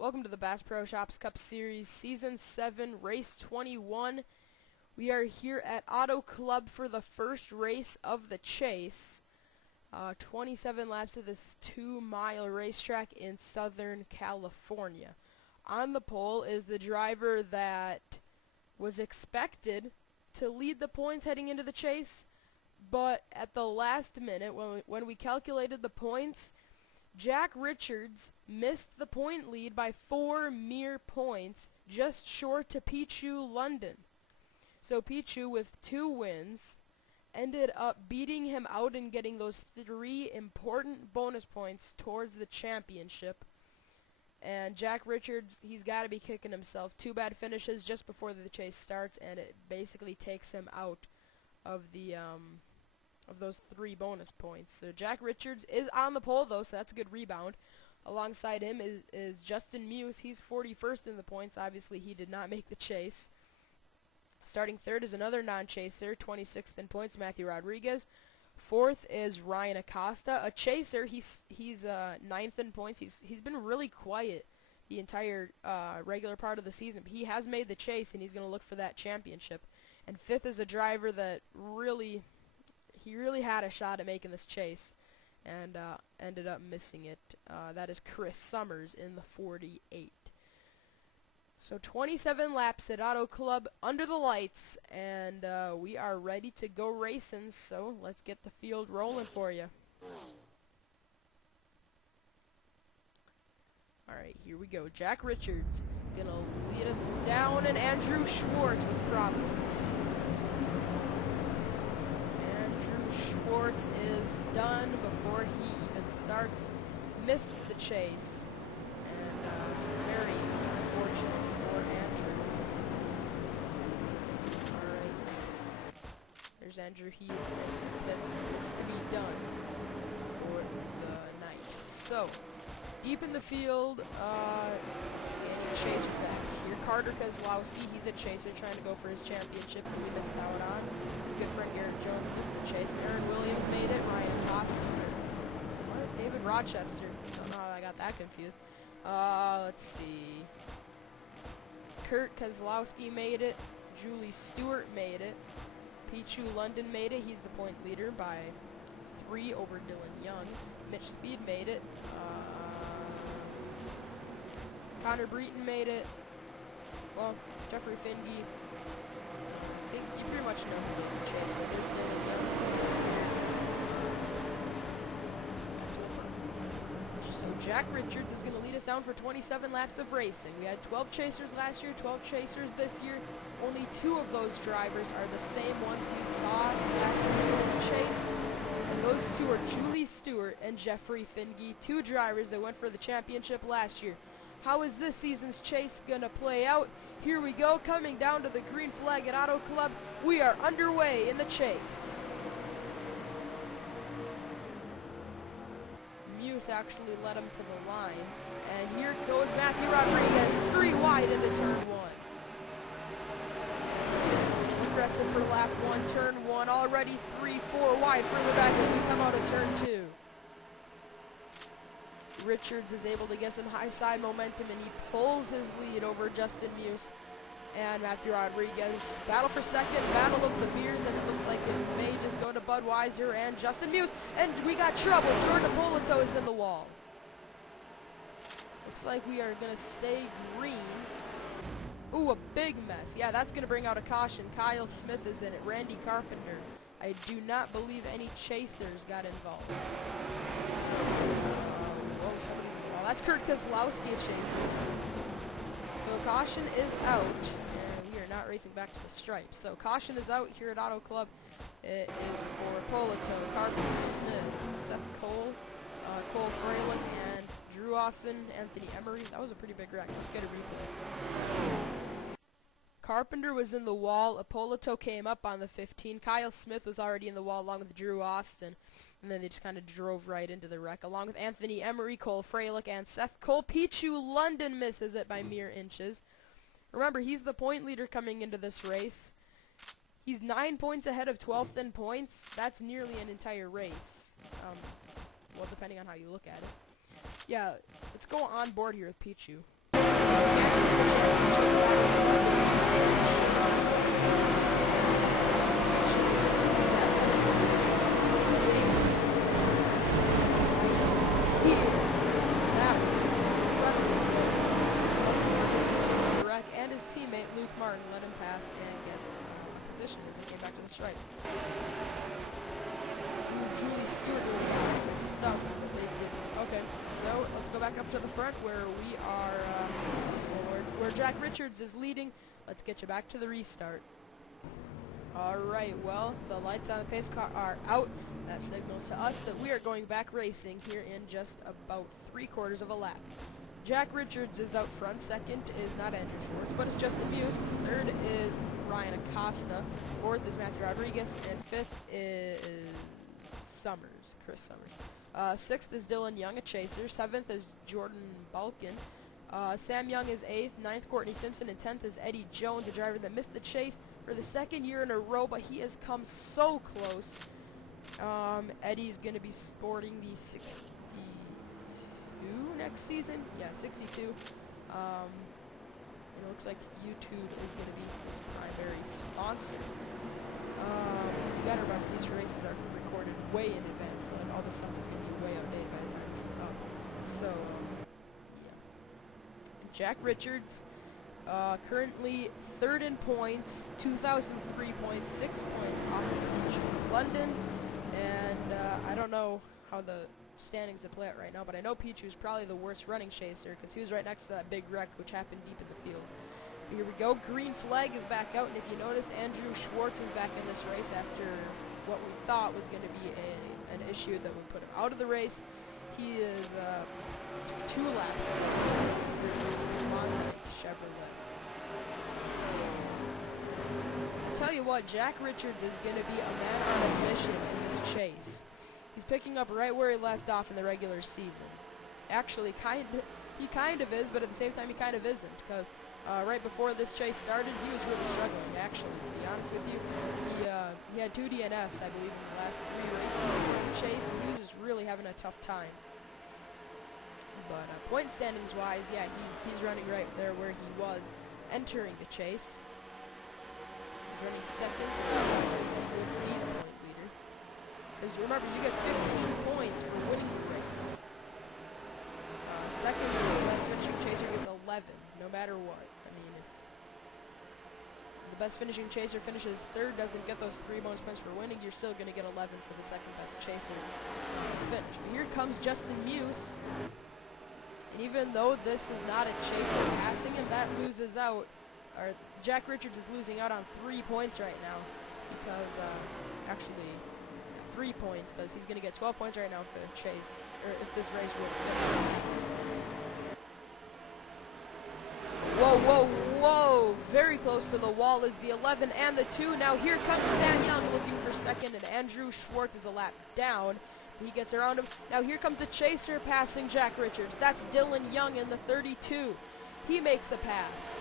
Welcome to the Bass Pro Shops Cup Series, Season 7, Race 21. We are here at Auto Club for the first race of the chase. 27 laps of this 2-mile racetrack in Southern California. On the pole is the driver that was expected to lead the points heading into the chase, but at the last minute, when we calculated the points, Jack Richards missed the point lead by 4 mere points, just short to Pichu London. So Pichu, with 2 wins, ended up beating him out and getting those 3 important bonus points towards the championship. And Jack Richards, he's got to be kicking himself. 2 bad finishes just before the chase starts, and it basically takes him out of the of those 3 bonus points. So Jack Richards is on the pole, though, so that's a good rebound. Alongside him is Justin Muse. He's 41st in the points. Obviously, he did not make the chase. Starting third is another non-chaser, 26th in points, Matthew Rodriguez. 4th is Ryan Acosta, a chaser. He's 9th in points. He's been really quiet the entire regular part of the season. But he has made the chase, and he's going to look for that championship. And 5th is a driver that really had a shot at making this chase and ended up missing it. That is Chris Summers in the 48. So 27 laps at Auto Club under the lights, and we are ready to go racing, so let's get the field rolling for you. Alright, here we go. Jack Richards gonna lead us down, and Andrew Schwartz with problems. Schwartz is done before he even starts. Missed the chase, and very unfortunate for Andrew. Alright, there's Andrew. He's in the pits. Looks to be done for the night. So, deep in the field, let's see, any chasers back here. Carter Kozlowski, he's a chaser trying to go for his championship, and we missed out on. His good friend Garrett Jones missed the chase. Aaron Williams made it. Ryan Costa. What? David Rochester. I don't know how I got that confused. Let's see. Kurt Kozlowski made it. Julie Stewart made it. Pichu London made it. He's the point leader by 3 over Dylan Young. Mitch Speed made it. Connor Breton made it. Well, Jeffrey Finge. I think you pretty much know who made the chase, but there's Dylan Young. So Jack Richards is going to lead us down for 27 laps of racing. We had 12 chasers last year, 12 chasers this year. Only 2 of those drivers are the same ones we saw last season in the chase. And those 2 are Julie Stewart and Jeffrey Finge, 2 drivers that went for the championship last year. How is this season's chase going to play out? Here we go, coming down to the green flag at Auto Club. We are underway in the chase. Muse actually led him to the line. And here goes Matthew Rodriguez, 3 wide into turn 1. Aggressive for lap 1, turn 1, already 3-4 wide further back as we come out of turn 2. Richards is able to get some high side momentum, and he pulls his lead over Justin Muse and Matthew Rodriguez. Battle for second, battle of the beers, and it looks like it may just go to Budweiser and Justin Muse. And we got trouble. Jordan Polito is in the wall. Looks like we are going to stay green. Ooh, a big mess. Yeah, that's going to bring out a caution. Kyle Smith is in it. Randy Carpenter. I do not believe any chasers got involved. Somebody's involved. That's Kurt Kozlowski, a chaser. So caution is out, and we are not racing back to the stripes. So caution is out here at Auto Club. It is for Polito, Carpenter, Smith, Seth Cole, Cole Freilich, and Drew Austin, Anthony Emery. That was a pretty big wreck. Let's get a replay. Carpenter was in the wall. Polito came up on the 15. Kyle Smith was already in the wall along with Drew Austin. And then they just kind of drove right into the wreck, along with Anthony Emery, Cole Freilich, and Seth Cole. Pichu London misses it by mere inches. Remember, he's the point leader coming into this race. He's 9 points ahead of 12th in points. That's nearly an entire race. Well, depending on how you look at it. Yeah, let's go on board here with Pichu. And his teammate Luke Martin let him pass and get position as he came back to the stripe. Julie Stewart really got stuck, but they didn't. Okay, so let's go back up to the front where we are, where Jack Richards is leading. Let's get you back to the restart. Alright, well, the lights on the pace car are out. That signals to us that we are going back racing here in just about 3/4 of a lap. Jack Richards is out front. Second is not Andrew Schwartz, but it's Justin Muse. Third is Ryan Acosta. Fourth is Matthew Rodriguez. And fifth is Chris Summers. Sixth is Dylan Young, a chaser. Seventh is Jordan Balkin. Sam Young is eighth. Ninth, Courtney Simpson. And 10th is Eddie Jones, a driver that missed the chase for the second year in a row, but he has come so close. Eddie's going to be sporting the 62 next season. Yeah, 62. It looks like YouTube is going to be his primary sponsor. You got to remember, these races are recorded way in advance, so all this stuff is going to be way outdated by the time this is up. So, yeah. Jack Richards, currently third in points, 2,003 points, 6 points off of Peach London, and I don't know how the standings to play at right now, but I know Pichu's probably the worst running chaser because he was right next to that big wreck which happened deep in the field. Here we go. Green flag is back out, and if you notice, Andrew Schwartz is back in this race after what we thought was going to be an issue that would put him out of the race. He is 2 laps versus Klondike Chevrolet. Tell you what, Jack Richards is going to be a man on a mission in this chase. He's picking up right where he left off in the regular season. Actually, he kind of is, but at the same time he kind of isn't, because right before this chase started, he was really struggling, actually, to be honest with you. He had 2 DNFs, I believe, in the last 3 races before the chase, and he was just really having a tough time. But point standings wise, yeah, he's running right there where he was entering the chase. He's running second with 8-point leader. Because remember, you get 15 points for winning the race. Second, the best finishing chaser gets 11, no matter what. I mean, if the best finishing chaser finishes third, doesn't get those 3 bonus points for winning, you're still going to get 11 for the second best chaser finish. But here comes Justin Muse. And even though this is not a chaser passing him, that loses out. Or Jack Richards is losing out on 3 points right now. Because, actually, 3 points, because he's going to get 12 points right now for the chase, or if this race will finish. Whoa, whoa, whoa! Very close to the wall is the 11 and the 2. Now here comes Sam Young looking for second, and Andrew Schwartz is a lap down. He gets around him. Now here comes the chaser passing Jack Richards. That's Dylan Young in the 32. He makes a pass.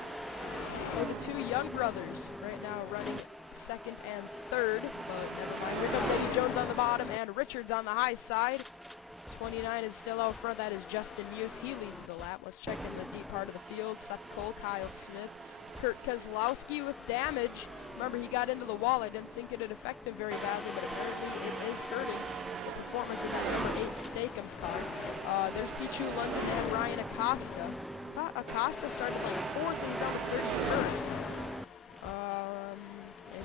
So the 2 Young brothers right now running second and third, but never mind. Here comes Eddie Jones on the bottom and Richards on the high side. 29 is still out front. That is Justin Muse. He leads the lap. Let's check in the deep part of the field. Seth Cole, Kyle Smith, Kurt Kozlowski with damage. Remember, he got into the wall. I didn't think it would affect him very badly, but apparently it is hurting the performance in that number 8 Steakums car. There's Pichu London and Ryan Acosta. Acosta started like 4th and down to 31st.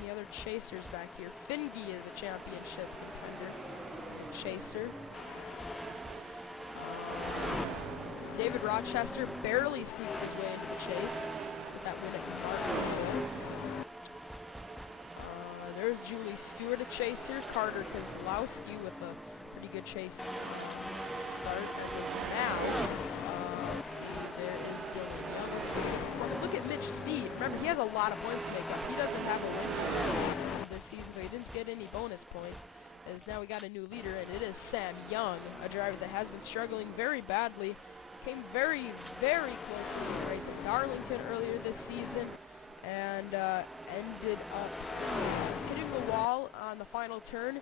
Any other chasers back here? Finge is a championship contender. Chaser. David Rochester barely squeaked his way into the chase with that win at Martinsville. There's Julie Stewart, a chaser. Carter Kozlowski with a pretty good chase start as of now. Let's see, there is Dylan Young. Look at Mitch Speed. Remember, he has a lot of points to make up. He doesn't have a win this season, so he didn't get any bonus points. As now we got a new leader, and it is Sam Young, a driver that has been struggling very badly. Came very, very close to the race at Darlington earlier this season, and ended up hitting the wall on the final turn,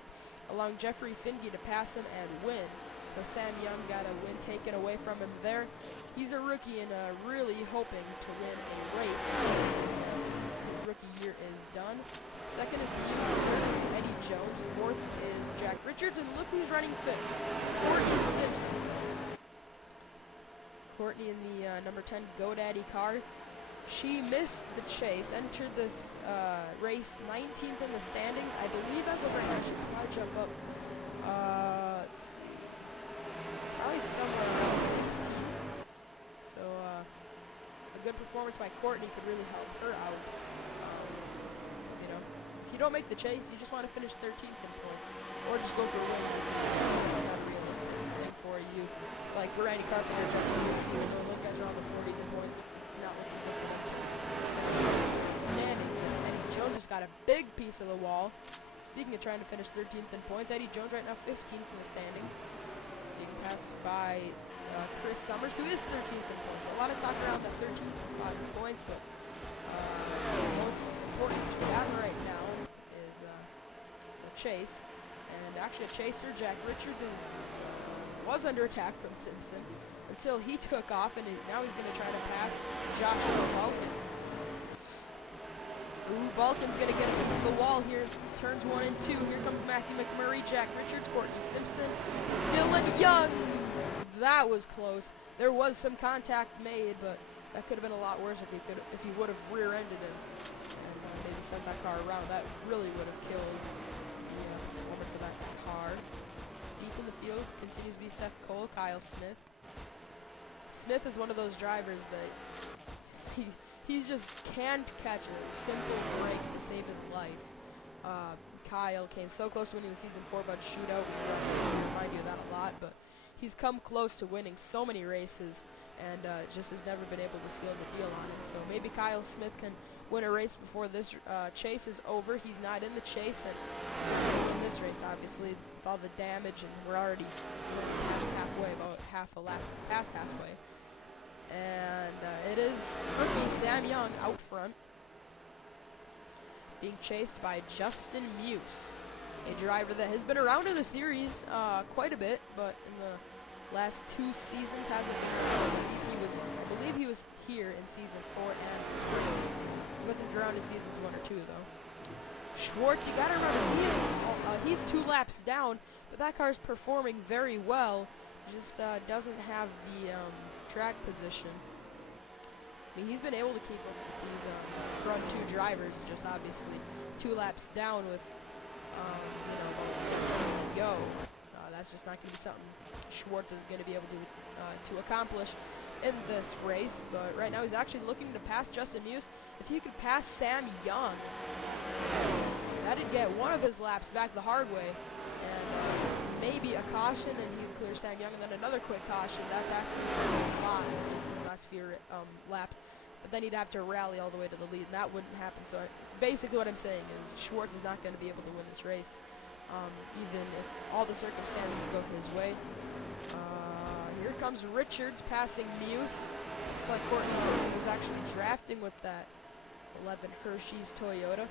allowing Jeffrey Finge to pass him and win. So Sam Young got a win taken away from him there. He's a rookie and really hoping to win a race. Yes, his rookie year is done. Second is Muse, third is Eddie Jones, fourth is Jack Richards, and look who's running fifth, Courtney Simpson. Courtney in the number 10 GoDaddy car. She missed the chase, entered this race 19th in the standings. I believe as of right now, she could probably jump up, let's see, probably somewhere around 16th. So a good performance by Courtney could really help her out. You know, if you don't make the chase, you just want to finish 13th in points, or just go for wins. It's not a realistic thing for you. Like for Randy Carpenter, Justin Lucy, those guys are on the 40s in points. It's not looking good for them. Standings. Eddie Jones just got a big piece of the wall. Speaking of trying to finish 13th in points, Eddie Jones right now 15th in the standings, being passed by Chris Summers, who is 13th in points. So a lot of talk around the 13th spot in points, but the most important to that right now is the chase. And actually, a chaser, Jack Richards, was under attack from Simpson until he took off, and now he's going to try to pass Joshua Balkin. Ooh, Balkin's going to get a piece of the wall here. Turns 1 and 2. Here comes Matthew McMurray, Jack Richards, Courtney Simpson, Dylan Young. That was close. There was some contact made, but that could have been a lot worse if he would have rear-ended him and maybe sent that car around. That really would have killed the performance of that car. Deep in the field continues to be Seth Cole, Kyle Smith. Smith is one of those drivers that he just can't catch a simple break to save his life. Kyle came so close to winning the Season 4 Bud Shootout. We remind you of that a lot, but he's come close to winning so many races and just has never been able to seal the deal on it. So maybe Kyle Smith can win a race before this chase is over. He's not in the chase, and he's going to win this race, obviously, with all the damage, and we're already past halfway, about half a lap past halfway. And it is rookie Sam Young out front, being chased by Justin Muse, a driver that has been around in the series quite a bit, but in the last 2 seasons hasn't been around. I believe he was here in Season 4 and 3. He wasn't around in Seasons 1 or 2, though. Schwartz, you gotta remember, he's 2 laps down, but that car's performing very well. Just doesn't have the track position. I mean, he's been able to keep up with these front 2 drivers, just obviously 2 laps down with, go. That's just not going to be something Schwartz is going to be able to accomplish in this race. But right now he's actually looking to pass Justin Muse. If he could pass Sam Young, that'd get one of his laps back the hard way, and maybe a caution, and he would clear Sam Young, and then another quick caution. That's asking for a lot in these last few laps. But then he'd have to rally all the way to the lead, and that wouldn't happen. So basically what I'm saying is Schwartz is not going to be able to win this race, even if all the circumstances go his way. Here comes Richards passing Muse. Looks like Courtney Simpson was actually drafting with that 11 Hershey's Toyota.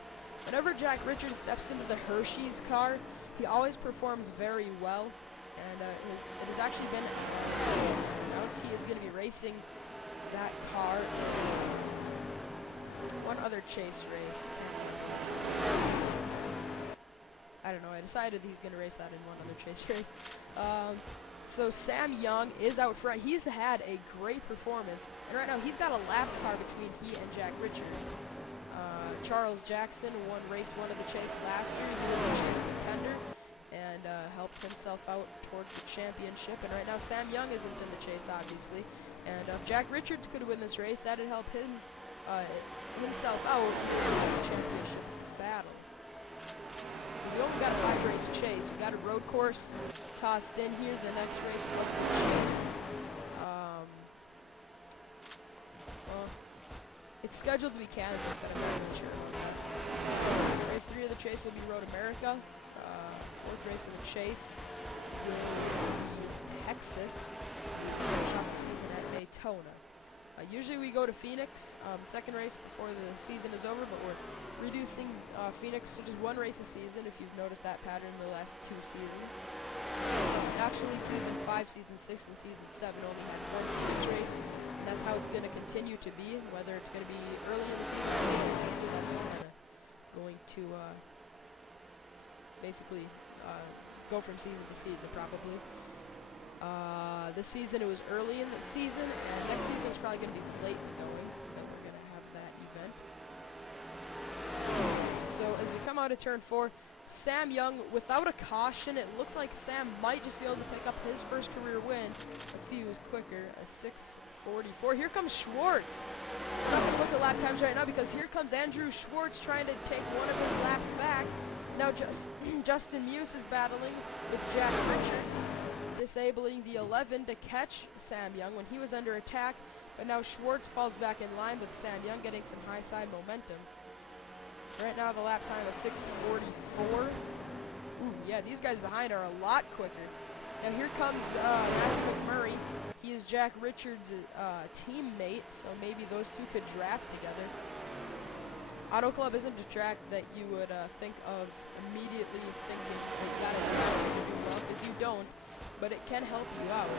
Whenever Jack Richards steps into the Hershey's car, he always performs very well, and it has actually been announced he is going to be racing that car in one other chase race. I don't know, I decided he's going to race that in one other chase race. So Sam Young is out front. He's had a great performance, and right now he's got a lap car between he and Jack Richards. Charles Jackson won race 1 of the chase last year. He was a chase contender and helped himself out towards the championship. And right now Sam Young isn't in the chase, obviously. And if Jack Richards could win this race, that'd help himself out in this championship battle. We only got a 5-race chase. We got a road course tossed in here. The next race of the chase. Well, it's scheduled to be Canada, but I'm not really sure about that. Race 3 of the chase will be Road America. 4th race of the chase will be Texas. Finish off the season at Daytona. Usually we go to Phoenix, 2nd race before the season is over, but we're reducing Phoenix to just 1 race a season, if you've noticed that pattern in the last 2 seasons. Actually, Season 5, Season 6, and Season 7 only had one Phoenix race, and that's how it's going to continue to be. Whether it's going to be early in the season or late in the season, that's just kind of going to basically go from season to season, probably. This season it was early in the season, and next season it's probably going to be late going. Then we're going to have that event. So as we come out of turn 4, Sam Young, without a caution, it looks like Sam might just be able to pick up his first career win. Let's see who's quicker, a 6:44. Here comes Schwartz. We're not going to look at lap times right now because here comes Andrew Schwartz trying to take one of his laps back. Now Justin Muse is battling with Jack Richards, disabling the 11 to catch Sam Young when he was under attack. But now Schwartz falls back in line with Sam Young, getting some high side momentum. Right now the lap time is 6:44. Ooh, yeah, these guys behind are a lot quicker. Now here comes Matthew McMurray. He is Jack Richards' teammate, so maybe those two could draft together. Auto Club isn't a track that you would think of immediately thinking you gotta draft to do well, because you don't, but it can help you out.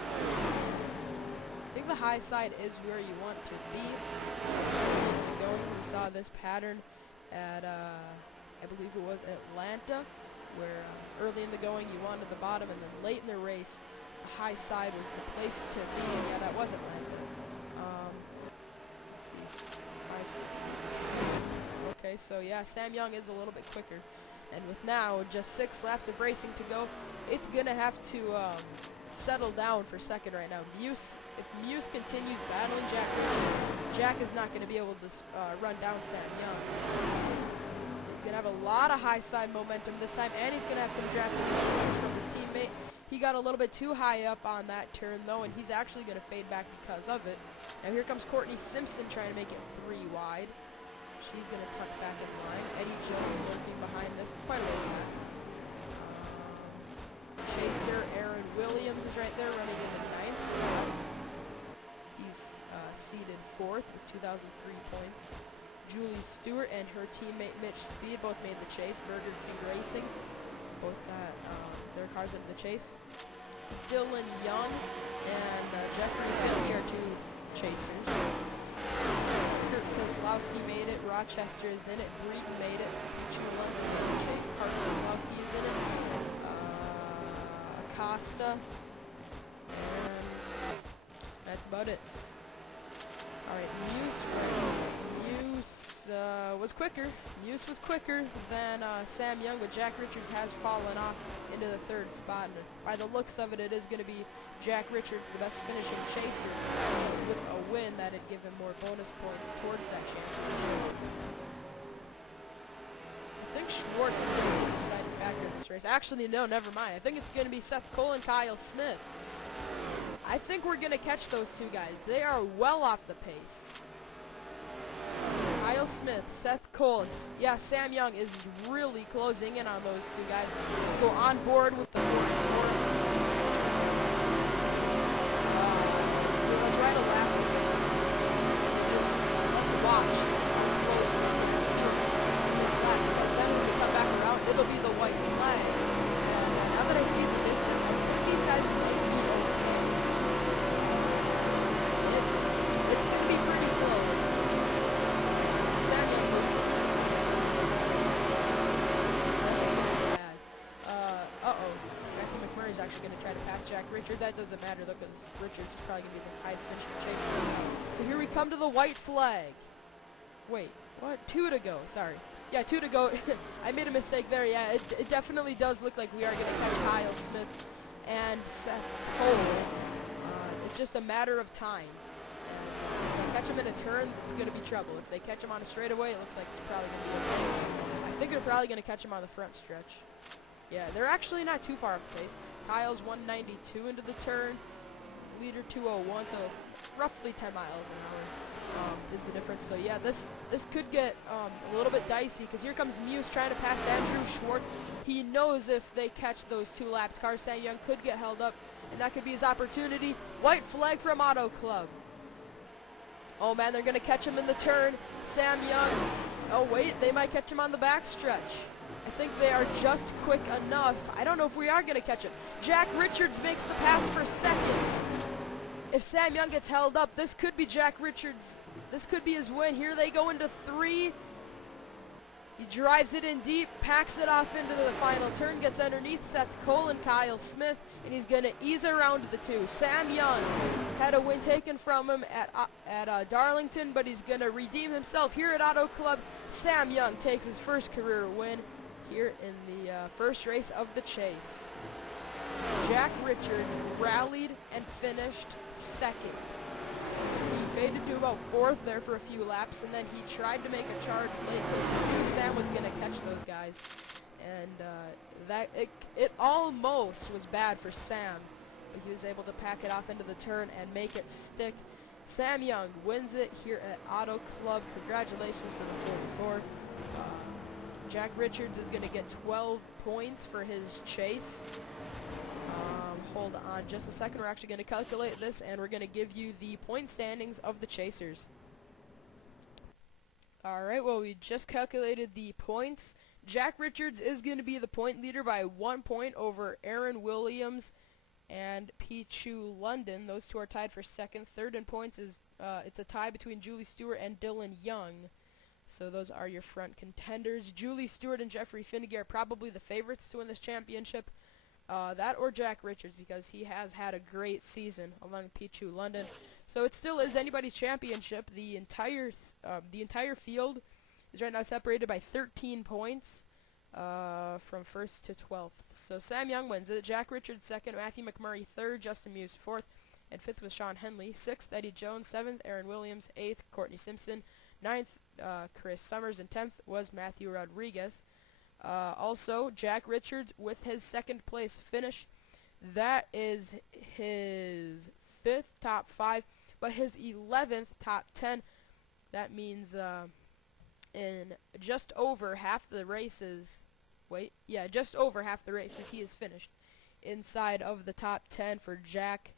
I think the high side is where you want to be. We saw this pattern at, I believe it was Atlanta, where early in the going you wanted the bottom, and then late in the race, the high side was the place to be. And yeah, that was Atlanta. Let's see, 5:60. Okay, so yeah, Sam Young is a little bit quicker, and with now just 6 laps of racing to go, it's gonna have to settle down for second right now. If Muse continues battling Jack Richards, Jack is not going to be able to run down Sam Young. He's going to have a lot of high side momentum this time, and he's going to have some drafting assistance from his teammate. He got a little bit too high up on that turn, though, and he's actually going to fade back because of it. Now here comes Courtney Simpson trying to make it 3 wide. She's going to tuck back in line. Eddie Jones lurking behind this, quite a little bit. Chaser Aaron Williams is right there running in the 9th spot. He's seeded 4th with 2,003 points. Julie Stewart and her teammate Mitch Speed both made the chase. Burger King Racing both got their cars into the chase. Dylan Young and Jeffrey Finley are 2 chasers. Kurt Kozlowski made it. Rochester is in it. Breeden made it. Peachy London made the chase. Parker Kozlowski is in it. Costa, and that's about it. Alright, Muse was quicker. Muse was quicker than Sam Young, but Jack Richards has fallen off into the 3rd spot. And by the looks of it, it is going to be Jack Richards, the best finishing chaser, with a win that'd give him more bonus points towards that championship. I think Schwartz is going to be the deciding factor in this race. Actually, no, never mind. I think it's going to be Seth Cole and Kyle Smith. I think we're going to catch those 2 guys. They are well off the pace. Kyle Smith, Seth Cole, yeah, Sam Young is really closing in on those 2 guys. Let's go on board with the 4. Let's ride a lap. Let's watch. It'll be the white flag. Now that I see the distance, I think these guys might be okay. It's going to be pretty close. Sam Young loses. That's just going to be sad. Uh-oh. Matthew McMurray's actually going to try to pass Jack Richards. That doesn't matter, though, because Richards is probably going to be the highest finishing chaser. So here we come to the white flag. Wait, what? 2 to go. Sorry. Yeah, 2 to go. I made a mistake there. Yeah, it definitely does look like we are going to catch Kyle Smith and Seth Cole. It's just a matter of time. And if they catch him in a turn, it's going to be trouble. If they catch him on a straightaway, it looks like it's probably going to be okay. I think they're probably going to catch him on the front stretch. Yeah, they're actually not too far off the pace. Kyle's 192 into the turn. Leader 201, so roughly 10 miles an hour. Is the difference. So yeah, this could get a little bit dicey, because here comes Muse trying to pass Andrew Schwartz. He knows if they catch those 2 laps, Sam Young could get held up, and that could be his opportunity. White flag from Auto Club. Oh man, they're going to catch him in the turn. Sam Young, oh wait, they might catch him on the back stretch. I think they are just quick enough. I don't know if we are going to catch it. Jack Richards makes the pass for second. If Sam Young gets held up, this could be Jack Richards. This could be his win. Here they go into 3. He drives it in deep, packs it off into the final turn, gets underneath Seth Cole and Kyle Smith, and he's going to ease around the 2. Sam Young had a win taken from him at Darlington, but he's going to redeem himself here at Auto Club. Sam Young takes his first career win here in the first race of the chase. Jack Richards rallied and finished second. He faded to about 4th there for a few laps, and then he tried to make a charge late because he knew Sam was going to catch those guys. And it almost was bad for Sam, but he was able to pack it off into the turn and make it stick. Sam Young wins it here at Auto Club. Congratulations to the 44. Jack Richards is going to get 12 points for his chase. Hold on just a second. We're actually going to calculate this, and we're going to give you the point standings of the chasers. Alright, well, we just calculated the points. Jack Richards is going to be the point leader by 1 point over Aaron Williams and Pichu London. Those two are tied for second. Third in points is it's a tie between Julie Stewart and Dylan Young. So those are your front contenders. Julie Stewart and Jeffrey Finnegan are probably the favorites to win this championship. That or Jack Richards, because he has had a great season along with Pichu London. So it still is anybody's championship. The entire field is right now separated by 13 points from 1st to 12th. So Sam Young wins it. Jack Richards 2nd, Matthew McMurray 3rd, Justin Muse 4th, and 5th was Sean Henley. 6th, Eddie Jones. 7th, Aaron Williams. 8th, Courtney Simpson. 9th, Chris Summers, and 10th was Matthew Rodriguez. Also, Jack Richards with his 2nd place finish. That is his 5th top 5, but his 11th top 10. That means in just over half the races, just over half the races he is finished inside of the top 10 for Jack.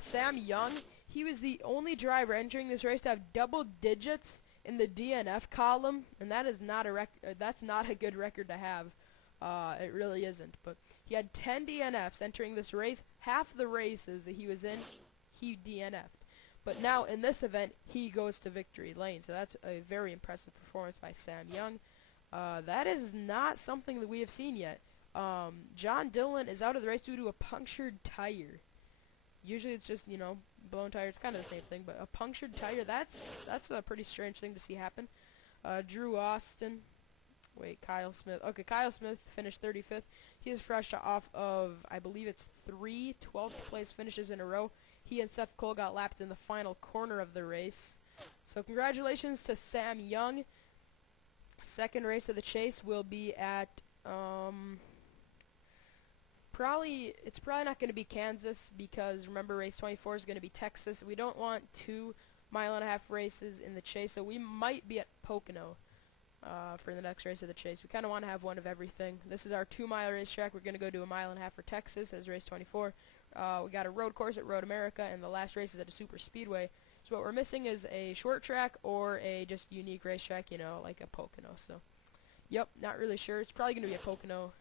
Sam Young, he was the only driver entering this race to have double digits in the DNF column, and that is not that's not a good record to have. It really isn't. But he had 10 DNFs entering this race. Half the races that he was in, he DNF'd. But now in this event, he goes to victory lane. So that's a very impressive performance by Sam Young. That is not something that we have seen yet. John Dillon is out of the race due to a punctured tire. Usually it's just, blown tire. It's kind of the same thing, but a punctured tire, that's a pretty strange thing to see happen. Drew Austin. Kyle Smith. Okay, Kyle Smith finished 35th. He is fresh off of, I believe it's 3 12th place finishes in a row. He and Seth Cole got lapped in the final corner of the race. So congratulations to Sam Young. Second race of the chase will be at, it's probably not going to be Kansas, because remember race 24 is going to be Texas. We don't want 2 mile-and-a-half races in the chase, so we might be at Pocono for the next race of the chase. We kind of want to have one of everything. This is our 2-mile racetrack. We're going to go do a mile-and-a-half for Texas as race 24. We got a road course at Road America, and the last race is at a super speedway. So what we're missing is a short track or a just unique racetrack, like a Pocono. So, yep, not really sure. It's probably going to be a Pocono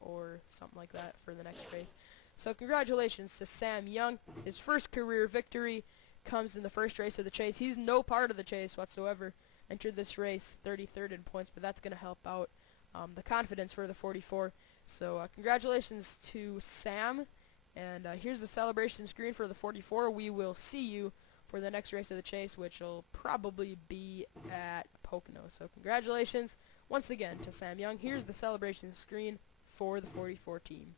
or something like that for the next race. So congratulations to Sam Young. His first career victory comes in the first race of the chase. He's no part of the chase whatsoever. Entered this race 33rd in points, but that's going to help out the confidence for the 44. So congratulations to Sam. And here's the celebration screen for the 44. We will see you for the next race of the chase, which will probably be at Pocono. So congratulations once again to Sam Young. Here's the celebration screen for the 44 team.